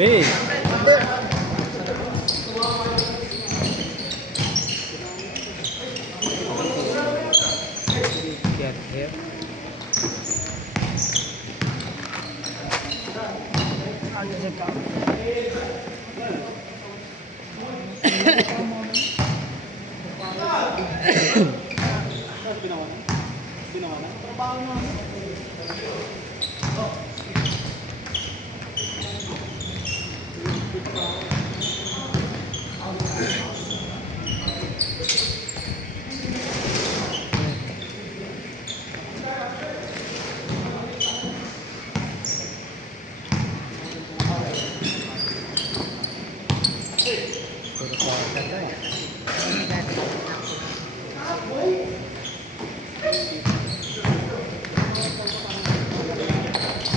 B. Get here.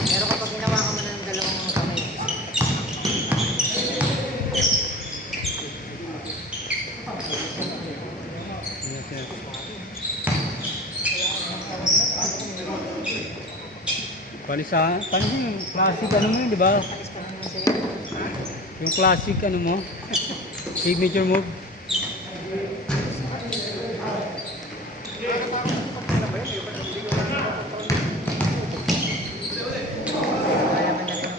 Pero kapag ginawa ka mo ng dalawang kamay, Palisa, paano yung classic ano mo yun, di ba? alis ka naman sa'yo. Yung classic ano mo, signature move. Malaman na rin.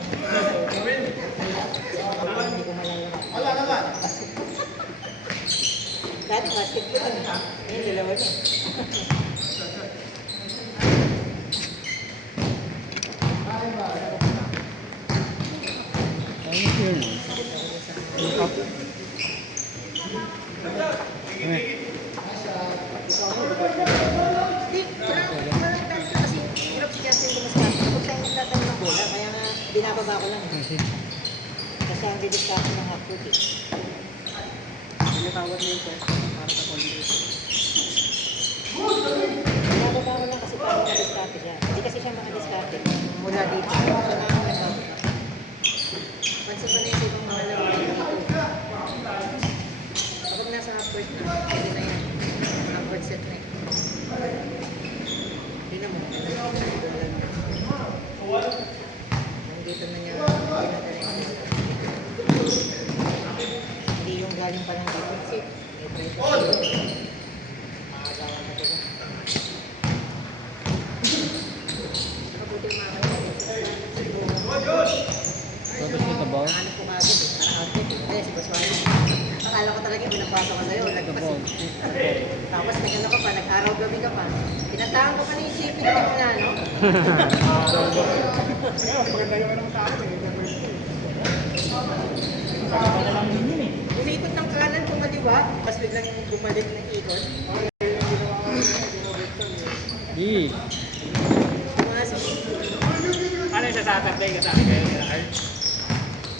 Hindi ko malalaman. Dati basketball na. Ngayon, dalawa na. Ano yun? Cup. Hindi, walang dati kasi hirap si Justin Dumascate. Pag siya yung nagtatanong ng bola, kaya nga binababa ko lang. Kasi ang didiskarte ng half-foot eh. Tinatawag niyo yung test para sa condition. Binababa ko lang kasi parang nadiskarte siya. Hindi kasi siya makadiskarte mula dito. Siya na ako nagbago. Pansin ko na yung ibang mga laro dito. Kapag nasa half-court na, pwede na yan. Half-court set na yun. Hindi na mo. Nandito na niya pinadala yung hindi yung galing pa lang dito. Kasi may try ko. Makagawa na ko. Nakabuti yung mga Tapos ito ba? ano po kagad eh, para outfit eh. Kaya si Baswani. Akala ko talaga yung pinapasa ko sa'yo, nagpas eh. Tapos nag-ano ka pa, nag-araw gabi ka pa. Pinatahan ko pa na yung shipping ko na, no? Kaya, maganda yung anong tao eh. Umikot ng kanan, kumaliwa, tapos biglang bumalik ng ikot. B. Pumasok. Ano yung sa Saturday kasama kayo nila, Carl?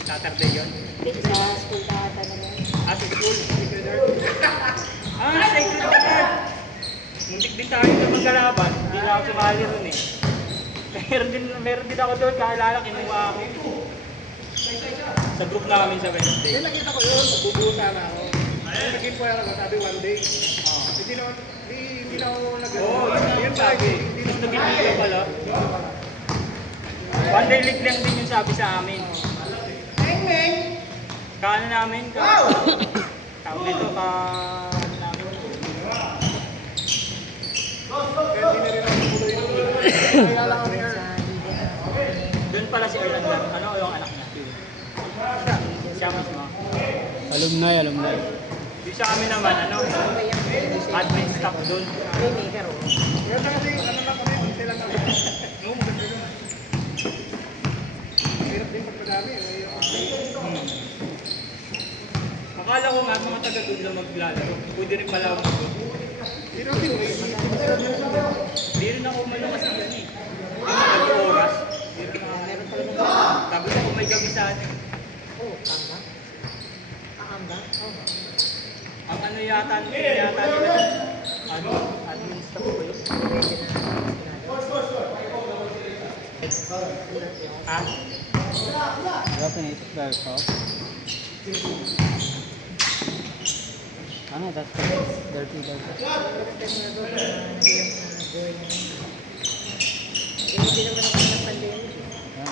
Saturday yun? Sa school na ata naman. Ah, sa school? Sacred Heart? Ah, Sacred Heart! Muntik din tayo na maggalaban. Hindi na ako sumali ron eh. Meron din ako doon, kakilala, kinuha ako. Sa group namin sa Wednesday. Yung nakita ko yun, magbubuo sana ako. Yung naging po ako, sabi one day. Hindi na ako Oo, yun yung sabi. Nung naging video pala. One day league lang din yung sabi sa amin. Meng! Kaano namin? Wow! Tawag nito ka... ano namin? Kaya hindi na rin ako tuloy yun. Kaya lang kami Sa leader. Doon pala si Orlando. Ano yung anak niya? Siya mismo. Alumni. Yung sa amin naman, ano? Admin staff doon. Playmaker, oh. Kaya kasi, ano lang kami, kung sila kami. No, maganda yun. Hirap din pagpadami. Akala ko nga mga taga doon lang maglalaro. Pwede rin pala ako doon. Hirap din, may Hindi rin ako malakas ang yan eh. Nag-oras. Meron talagang Tapos ako may gabisan. oh, tama. Aamba? Oo. Ang ano yata nila, ano, admin staff ko yun. Pwede na. Ha? Dropping it very fast. Ano, that's dirty. Hindi naman ako ng pandemic. Yeah.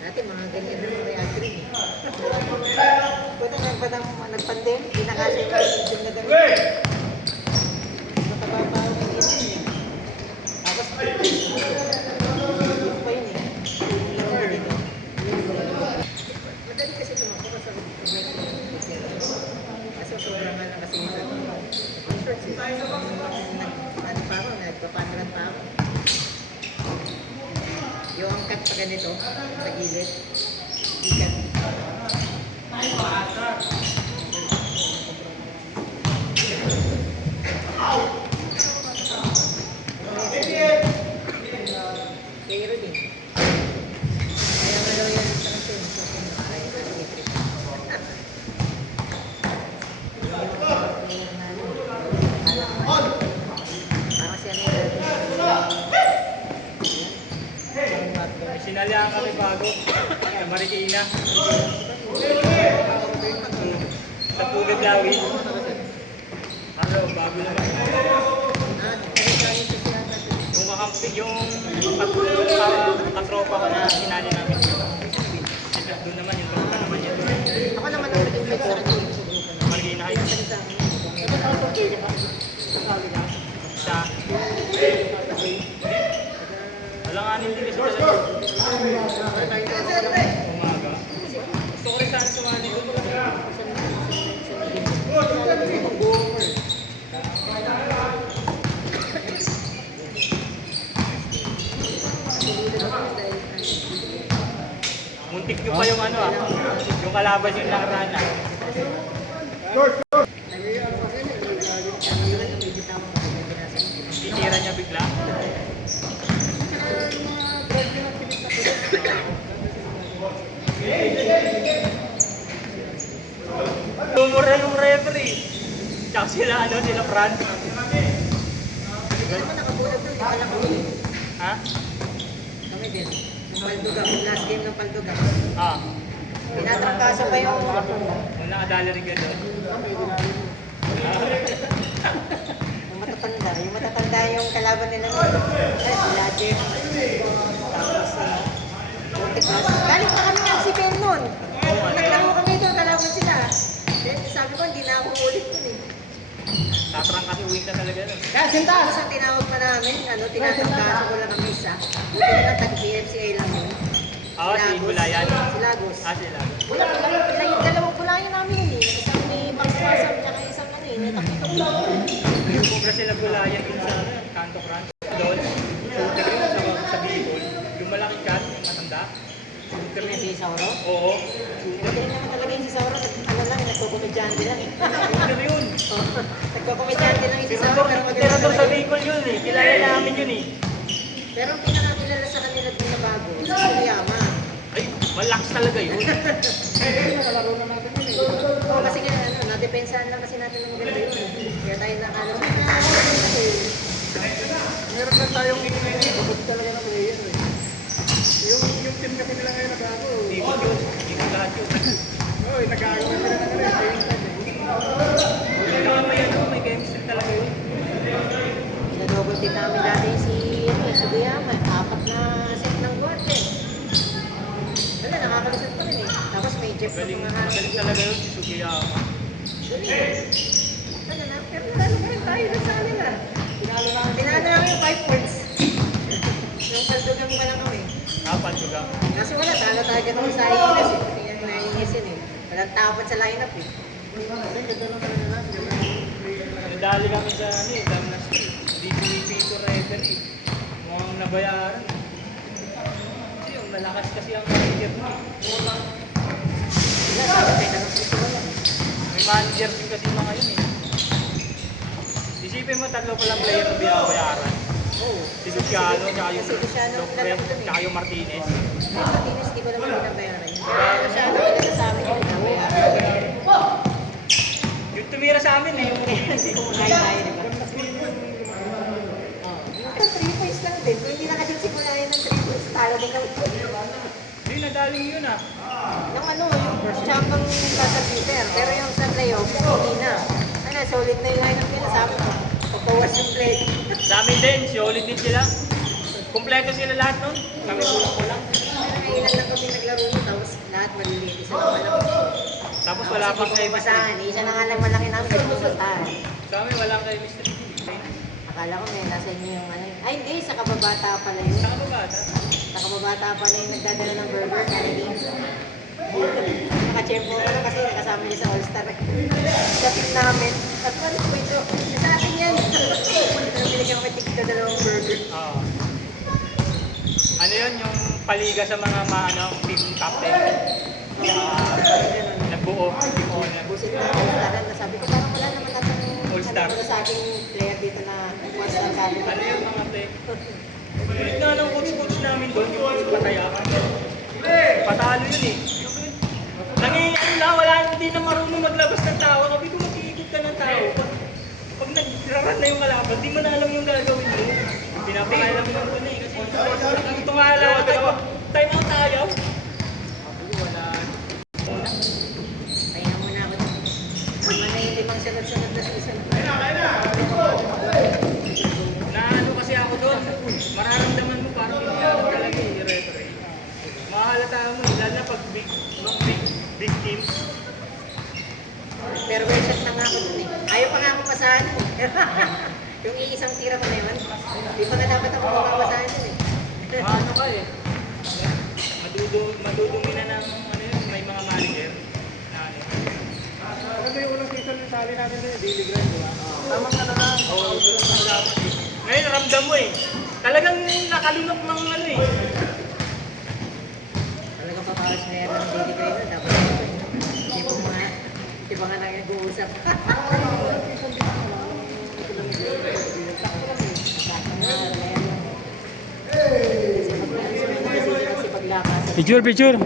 Dati mga ganyan na mga real green eh. Buti nagpandemic, hindi na kasi yung itim na damit. Mataba pa ako ng itim eh. Tapos, itim pa yun eh. Madali kasi tumakbo kasi kasi sobrang nga lang kasi yung shorts eh. Ano pa ako, nagpapandaran pa ako. Yung angkat pa ganito, sa gilid. Ikat. Kay Rudy. Kaya nga daw yan sa kasi so kaya na electric. Parang siya Sinalihan kami bago. Sa Marikina. Sa Pugad Lawi. Ano, bago naman. Yung kakampig, yung katropa ko na sinali namin. Doon naman yung tropa naman yun. Ako naman ang nag-invite sa kanya. Marikina Heights. Sa alanganin din isa talaga. Umaga. Gusto ko rin saan sumali doon. Muntik nyo pa yung ano yung kalaban yung nakaraan Titira niya bigla. Tumura yung referee. Tsaka sila sila Fran. Hindi naman nakabulag doon, wala ko yun. Ha? Kami din. Yung Palduga, yung last game ng Palduga. Ah. Pinatrangkaso pa yung Yung nakadali rin ka doon. yung matatanda yung kalaban nila nun. Ay, sila Jeff. Tapos, Monte Class. Galing pa kami ng CPM nun. Naglaro kami doon, kalaban sila. Then, sabi ko, hindi na ako ulit nun eh. Tatrang kasi uwi ka talaga doon. Tapos ang tinawag pa namin, tinatrangkaso ko lang ang isa. Buti na lang, tag-PFCA lang yun. Ah, si Gulayan. Si Lagos. Ah, si Lagos. Wala, yung dalawang kulayan namin yun eh. Isang may pangkwasap, tsaka isang natakot lang. Yung kubra sila Gulayan din sa Canto Crunch. Doon, shooter yun sa Bicol. Yung malaking cat, yung matanda. Shooter Kaya yun. si Sauro? Oo. Buti naman talaga yung si Sauro, nagkukomedyante lang eh. Shooter yun. Nagkukomedyante lang yung si Sauro, pero magaling Tirador sa talaga yun. Bicol yun eh. Kilala namin yun eh. Pero ang pinakakilala sa kanila din na bago, si Suyama. Ay, malakas talaga yun. Oo, kasi nga, nadepensahan lang kasi natin ng maganda yun. Kaya tayo nakalo sa kasi Meron lang tayong babot talaga ng player eh. Yung team kasi nila ngayon nagago. Ikot yun. Ikot lahat yun. Oy, nagago na sila ng Hindi naman may chemistry talaga yun. double team namin dati si Sugiyama, 4 na set ng guwate. Wala, nakakalusot pa rin eh. Tapos may Jeff na Galing, mga harap. galing talaga yun si Sugiyama. Ano na, pero lalo pa rin tayo dun sa kanila. Pinalo namin yung 5 points. Yung paldugang pa lang kami. Kapan juga. Kasi wala, talo tayo ganun sa Ingles eh. Kasi yung na-Ingles yun eh. Walang tapat sa lineup eh. Nadali kami sa Dynasty. Hindi pumipito referee. Mukhang nabayaran. Kasi yung malakas kasi ang manager mo. Wala, sabi tayo na gusto wala. May manager din kasi mga yun eh. Isipin mo, 3 pa lang player na binabayaran. Oo. Si Luciano, tsaka yung Si Luciano, Lopez, lalaki dun eh. tsaka yung Martinez. Yung Martinez, di ko naman binabayaran yun. Pero siya, nakilala sa amin yung binabayaran. Yung tumira sa amin eh, yung Martinez eh. Kaya tayo, di ba? Oh, yung 3 points lang din. Kung hindi nakashoot simula yun ng 3 points, talo din kami. Hindi, nadaling yun ah. Yung yung champion sa Peter. Pero yung sa playoffs, hindi na. Solid na yung lineup nila. Sabi ko, pagkawas yung play. Sa amin din, solid din sila. Kompleto sila lahat nun. Kami kulang-kulang. Pero may ilan lang kami naglaro nun, tapos lahat maliliit. Isa lang malaki. Tapos wala pang Hindi ko chemistry. mabasahan. Isa na nga lang malaki namin, hindi ko mabasahan. Sa amin walang chemistry. Akala ko may nasa inyo yung ano. Ay hindi, sa kababata pala yun. Saka ba bata? Sa kababata pala yung nagdadala ng burger, Kennedy. Nakachempo ko na kasi nakasama niya sa All-Star. Sa team namin. At ano po ito? Sa akin yan. Pero binigyan ko tigda dalawang burger. Oo. Ano yun, yung paliga sa mga team captain? Nagbuo. Busit na All-Star. Sabi ko parang wala naman natin All-Star. sa ating player dito na All-Star Academy. Ano yun mga te? Ulit na ng coach namin doon, yung pataya. Patalo yun eh. Nangyayari na, hindi na marunong maglabas ng tao. Sabi ko, mag-iikot ka ng tao. Pag nagraran na yung kalaban, di mo na alam yung gagawin mo. Pinapakailan mo lang doon eh. Kasi ang tumala ka, time out tayo. Wala. Kaya muna ako. Naman na yung limang sunod-sunod na season. Na ano kasi ako doon, mararamdaman mo parang hindi ako talaga eh, referee. Mahalata mo eh, lalo na pag big teams. Pero well shot na nga ako dun eh. Ayaw pa nga ako masahan eh. Yung iisang tira ko na yun, di pa nga dapat ako makapasahan yun eh. Ano ka eh, madudumi na ng ano yun, may mga manager. Na ano. Ano ba yung unang season ng sali natin na daily grind, di ba? Tamang ano na, oo, dapat eh. Ngayon, ramdam mo eh. Talagang nakalunok ng ano eh. Talagang papawas na yan ng daily grinder. Dapat di ba nga nag-uusap. Picture, picture.